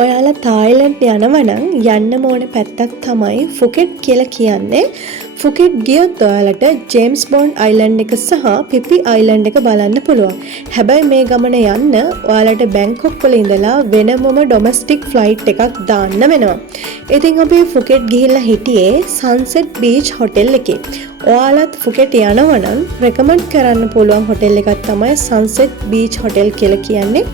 ඔයාලා තායිලන්ඩ් යනවා නම් යන්නම ඕනේ පැත්තක් තමයි ෆුකෙට් කියලා කියන්නේ. ෆුකෙට් ගියොත් ඔයාලට ජේම්ස් බොන්ඩ් අයිලන්ඩ් එක සහ පිපි අයිලන්ඩ් එක බලන්න පුළුවන්. හැබැයි මේ ගමන යන්න ඔයාලට බැංකොක් වල ඉඳලා වෙනමම ඩොමස්ටික් ෆ්ලයිට් එකක් දාන්න වෙනවා. ඉතින් අපි ෆුකෙට් ගිහිල්ලා හිටියේ සන්සෙට් බීච් හොටෙල් එකේ. ඔයාලත් ෆුකෙට් යනවා නම් රෙකමන්ඩ් කරන්න පුළුවන් හොටෙල් එකක් තමයි සන්සෙට් බීච් හොටෙල් කියලා කියන්නේ.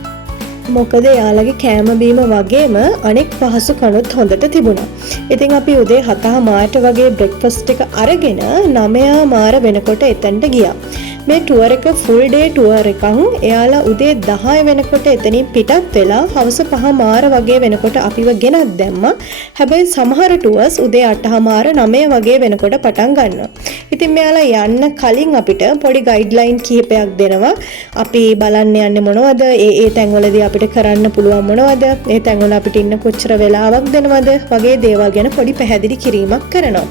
මොකද යාළගේ කෑම බීම වගේම අනෙක් පහසුකනුත් හොඳට තිබුණා. ඉතින් අපි උදේ 7:00 වගේ බ්‍රෙක්ෆාස්ට් එක අරගෙන 9:00 වෙනකොට එතනට ගියා. මේ ටුවර් එක ෆුල් ඩේ ටුවර් එකක්. එයාලා උදේ 10 වෙනකොට එතනින් පිටත් වෙලා හවස 5:00 වගේ වෙනකොට අපිව ගෙනත් දැම්මා. හැබැයි සමහර ටුවර්ස් උදේ 8:00 9 වගේ වෙනකොට පටන් ගන්නවා. ඉතින් මෙයාලා යන්න කලින් අපිට පොඩි ගයිඩ්ලයින් කිහිපයක් දෙනවා. අපි බලන්න යන්නේ මොනවද? ඒ තැන්වලදී අපිට කරන්න පුළුවන් මොනවද? ඒ තැන්වල අපිට ඉන්න කොච්චර වෙලාවක් දෙනවද? වගේ දේවල් ගැන පොඩි පැහැදිලි කිරීමක් කරනවා.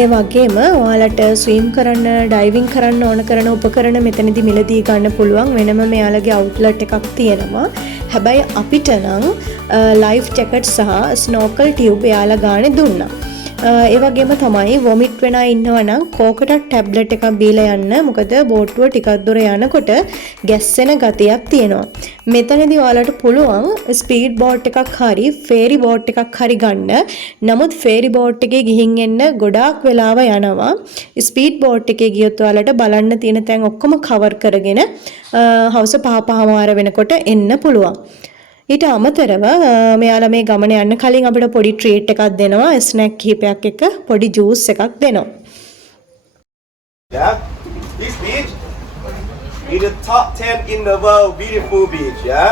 ඒ වගේම ඔයාලට ස්විම් කරන්න, ඩයිවිං කරන්න ඕන කරන උපකරණ මෙතනදී මිලදී ගන්න පුළුවන්. වෙනම මෙයාලගේ අවුට්ලට් එකක් තියෙනවා. හැබැයි අපිට නම් ලයිෆ් ජැකට් සහ ස්නෝකල් ටියුබ් එයාලා ගානේ දුන්නා. ඒ වගේම තමයි වොමිට් වෙන අය ඉන්නවා නම් කෝකනට් ටැබ්ලට් එකක් බීලා යන්න. මොකද බෝට්ටුව ටිකක් දුර යනකොට ගැස්සෙන ගතියක් තියෙනවා. මෙතනදී ඔයාලට පුළුවන් ස්පීඩ් බෝට් එකක් හරි ෆේරි බෝට් එකක් හරි ගන්න. නමුත් ෆේරි බෝට් එකේ ගිහින් එන්න ගොඩාක් වෙලාව යනවා. ස්පීඩ් බෝට් එකේ ගියොත් ඔයාලට බලන්න තියෙන තැන් ඔක්කොම කවර් කරගෙන හවස 5:00 වෙනකොට එන්න පුළුවන්. ඊට අමතරව මෙයාලා මේ ගමන යන්න කලින් අපිට පොඩි ට්‍රීට් එකක් දෙනවා. ස්නැක් කිහිපයක් එක්ක පොඩි ජූස් එකක් දෙනවා. Yeah, this beach is the top 10 in the world beautiful beach, yeah?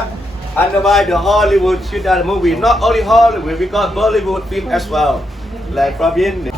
And by the Hollywood shoot that movie, not only Hollywood, we got Bollywood film as well. Like from India.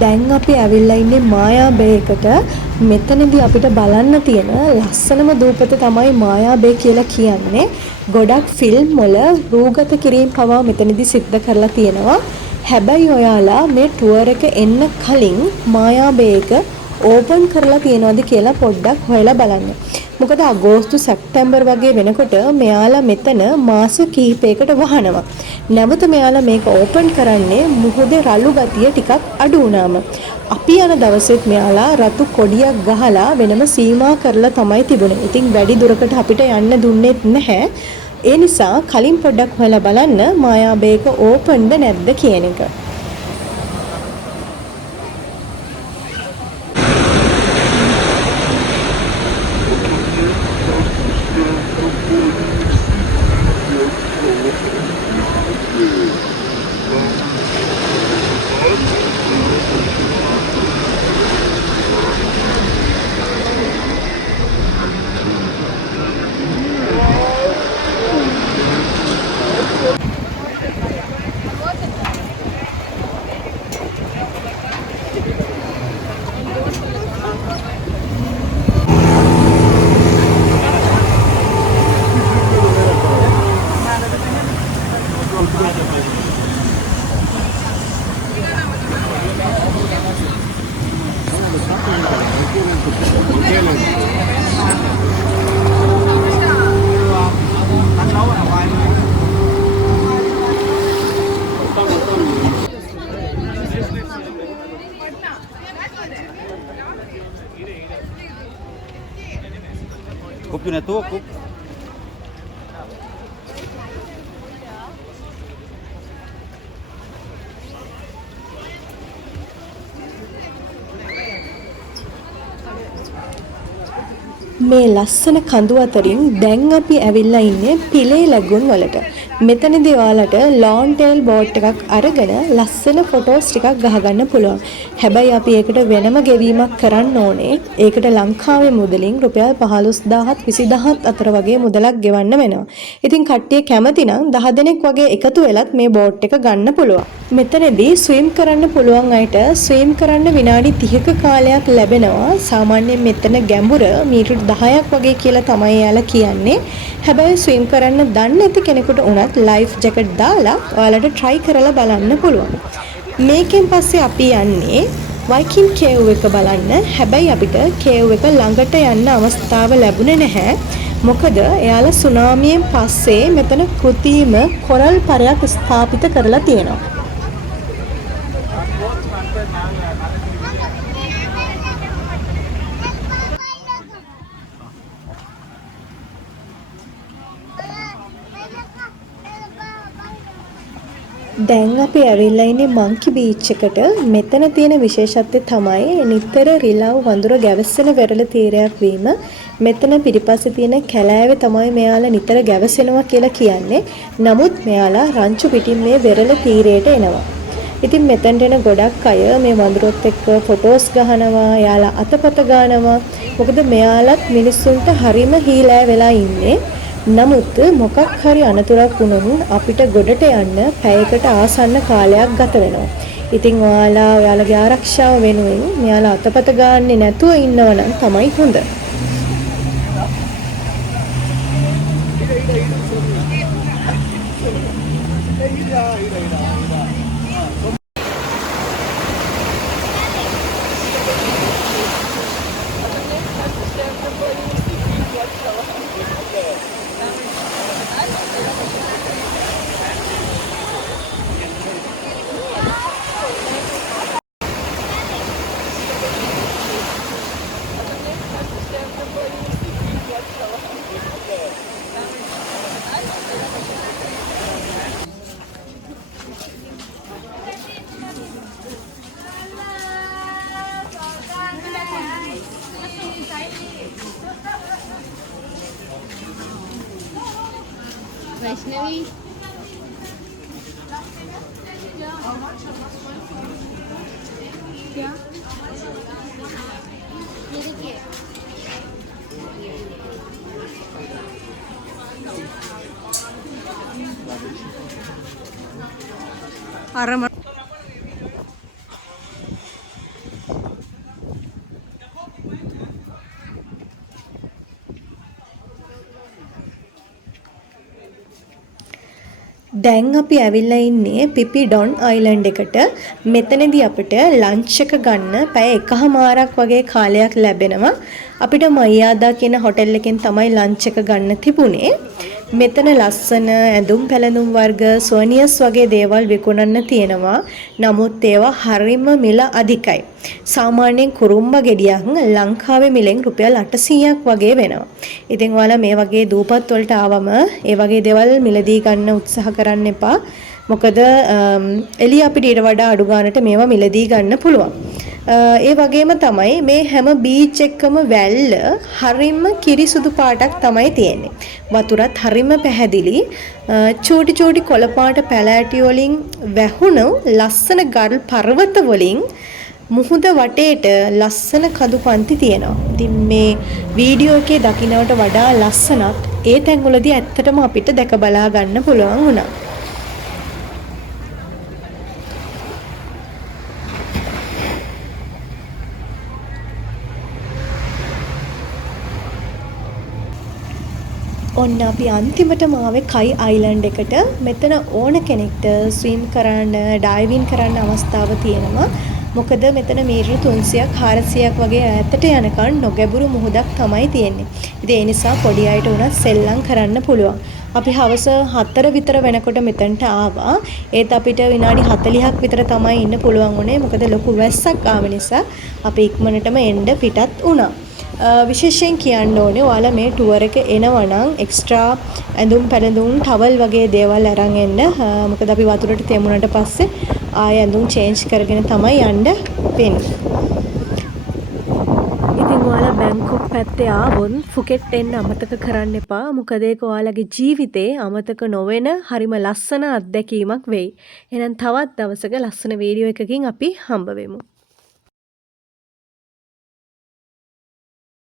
දැන් අපි ඇවිල්ලා ඉන්නේ මායා බේ එකට. මෙතනදී අපිට බලන්න තියෙන ලස්සනම දූපත තමයි මායා බේ කියලා කියන්නේ. ගොඩක් ෆිල්ම් වල රූගත කිරීම පවා මෙතනදී සිද්ධ කරලා තියෙනවා. හැබැයි ඔයාලා මේ ටුවර් එක එන්න කලින් මායා බේ එක ඕපන් කරලා තියෙනවද කියලා පොඩ්ඩක් හොයලා බලන්න. මොකද අගෝස්තු සැප්තැම්බර් වගේ වෙනකොට මෙයාලා මෙතන මාස කිහිපයකට වහනවා. නැවත මෙයාලා මේක ඕපන් කරන්නේ මුහුදේ රළු ගතිය ටිකක් අඩු වුණාම. අපි යන දවසෙත් මෙයාලා රතු කොඩියක් ගහලා වෙනම සීමා කරලා තමයි තිබුණේ. ඉතින් වැඩි දුරකට අපිට යන්න දුන්නෙත් නැහැ. ඒ නිසා කලින් පොඩ්ඩක් හොයලා බලන්න මායා බේ එක ඕපන්ද නැද්ද කියන එක. Kopi na to, kopi. මේ ලස්සන කඳු අතරින් දැන් අපි ඇවිල්ලා ඉන්නේ පිලේ ලැගුන් වලට. මෙතනදී ඔයාලට ලොන් ටේල් බෝට් එකක් අරගෙන ලස්සන ෆොටෝස් ටිකක් ගහගන්න පුළුවන්. හැබැයි අපි ඒකට වෙනම ගෙවීමක් කරන්න ඕනේ. ඒකට ලංකාවේ මුදලින් රුපියල් 15000ත් 20000ත් අතර වගේ මුදලක් ගෙවන්න වෙනවා. ඉතින් කට්ටිය කැමති නම් 10 දෙනෙක් වගේ එකතු වෙලත් මේ බෝට් එක ගන්න පුළුවන්. මෙතනදී ස්විම් කරන්න පුළුවන් අයට ස්විම් කරන්න විනාඩි 30ක කාලයක් ලැබෙනවා. සාමාන්‍යයෙන් මෙතන ගැඹුර මීටර් 10ක් වගේ කියලා තමයි යාලා කියන්නේ. හැබැයි ස්විම් කරන්න දන්නේ නැති කෙනෙකුට උනත් ලයිෆ් ජැකට් දාලා ඔයාලට try කරලා බලන්න පුළුවන්. මේකෙන් පස්සේ අපි යන්නේ වයිකින් කේව් එක බලන්න. හැබැයි අපිට කේව් එක ළඟට යන්න අවස්ථාව ලැබුණේ නැහැ. මොකද එයාලා සුනාමියෙන් පස්සේ මෙතන කෘත්‍රිම කොරල් පරයක් ස්ථාපිත කරලා තියෙනවා. දැන් අපි ඇවිල්ලා ඉන්නේ මංකි බීච් එකට. මෙතන තියෙන විශේෂත්වය තමයි නිතර රිලව් වඳුර ගැවසෙන වෙරළ තීරයක් වීම. මෙතන පිටිපස්සේ තියෙන කැලෑවේ තමයි මෙයාලා නිතර ගැවසෙනවා කියලා කියන්නේ. නමුත් මෙයාලා රංචු පිටින් මේ වෙරළ තීරයට එනවා. ඉතින් මෙතනට එන ගොඩක් අය මේ වඳුරොත් එක්ක ෆොටෝස් ගහනවා, එයාලා අතපත ගන්නවා. මොකද මෙයාලත් මිනිස්සුන්ට හරිම හීලෑ වෙලා ඉන්නේ. නමුත් මොකක් හරි අනතුරක් වුණොත් අපිට ගොඩට යන්න පැයකට ආසන්න කාලයක් ගත වෙනවා. ඉතින් ඔයාලගේ ආරක්ෂාව වෙනුවෙන් මෙයාලා අතපත ගන්නේ නැතුව ඉන්නවනම් තමයි හොඳ. वैष्णवी क्या ये देखिए දැන් අපි ඇවිල්ලා ඉන්නේ පිපි ඩොන් අයිලන්ඩ් එකට. මෙතනදී අපිට ලන්ච් එක ගන්න පැය එකහමාරක් වගේ කාලයක් ලැබෙනවා. අපිට මයියාදා කියන හොටෙල් එකෙන් තමයි ලන්ච් එක ගන්න තිබුණේ. මෙතන ලස්සන ඇඳුම් පැළඳුම් වර්ග සොනියස් වගේ දේවල් විකුණන්න තියෙනවා. නමුත් ඒවා හරිම මිල අධිකයි. සාමාන්‍යයෙන් කුරුම්බ ගෙඩියක් ලංකාවේ මිලෙන් රුපියල් 800ක් වගේ වෙනවා. ඉතින් ඔයාලා මේ වගේ දූපත් වලට ආවම ඒ වගේ දේවල් මිලදී ගන්න උත්සාහ කරන්න එපා. මොකද එළිය අපිට ඊට වඩා අඩු ගානට මේවා මිලදී ගන්න පුළුවන්. ඒ වගේම තමයි මේ හැම බීච් එකකම වැල්ල හරිම කිරිසුදු පාටක් තමයි තියෙන්නේ. වතුරත් හරිම පැහැදිලි. චූටි චූටි කොළ පාට පැලෑටි වලින් වැහුණු ලස්සන ගල් පර්වත වලින් මුහුද වටේට ලස්සන කඳු පන්ති තියෙනවා. ඉතින් මේ වීඩියෝ එකේ දකින්නට වඩා ලස්සනත් ඒ තැන්වලදී ඇත්තටම අපිට දැක බලා ගන්න පුළුවන් වුණා. ඔන්න අපි අන්තිමටම ආවේ කයි අයිලන්ඩ් එකට. මෙතන ඕන කෙනෙක්ට ස්විම් කරන්න, ඩයිවින් කරන්න අවස්ථාව තියෙනවා. මොකද මෙතන මීටර 300ක් 400ක් වගේ ඈතට යනකන් නොගැඹුරු මුහුදක් තමයි තියෙන්නේ. ඉතින් ඒ නිසා පොඩි අයට උනත් සෙල්ලම් කරන්න පුළුවන්. අපි හවස 4 විතර වෙනකොට මෙතනට ආවා. ඒත් අපිට විනාඩි 40ක් විතර තමයි ඉන්න පුළුවන් උනේ. මොකද ලොකු වැස්සක් ආව නිසා අපි ඉක්මනටම එන්න පිටත් වුණා. විශේෂයෙන් කියන්න ඕනේ ඔයාලා මේ ටුවර් එක එනවා නම් එක්ස්ට්‍රා ඇඳුම් පැළඳුම් ටවල් වගේ දේවල් අරන් එන්න. මොකද අපි වතුරට තෙමුනට පස්සේ ආය ඇඳුම් චේන්ජ් කරගෙන තමයි යන්න වෙන්නේ. ඉතින් ඔයාලා බැංකොක් පැත්තේ ආවොත් ෆුකෙට් එන්න අමතක කරන්න එපා. මොකද ඒක ඔයාලගේ ජීවිතේ අමතක නොවෙන හරිම ලස්සන අත්දැකීමක් වෙයි. එහෙනම් තවත් දවසක ලස්සන වීඩියෝ එකකින් අපි හම්බ වෙමු.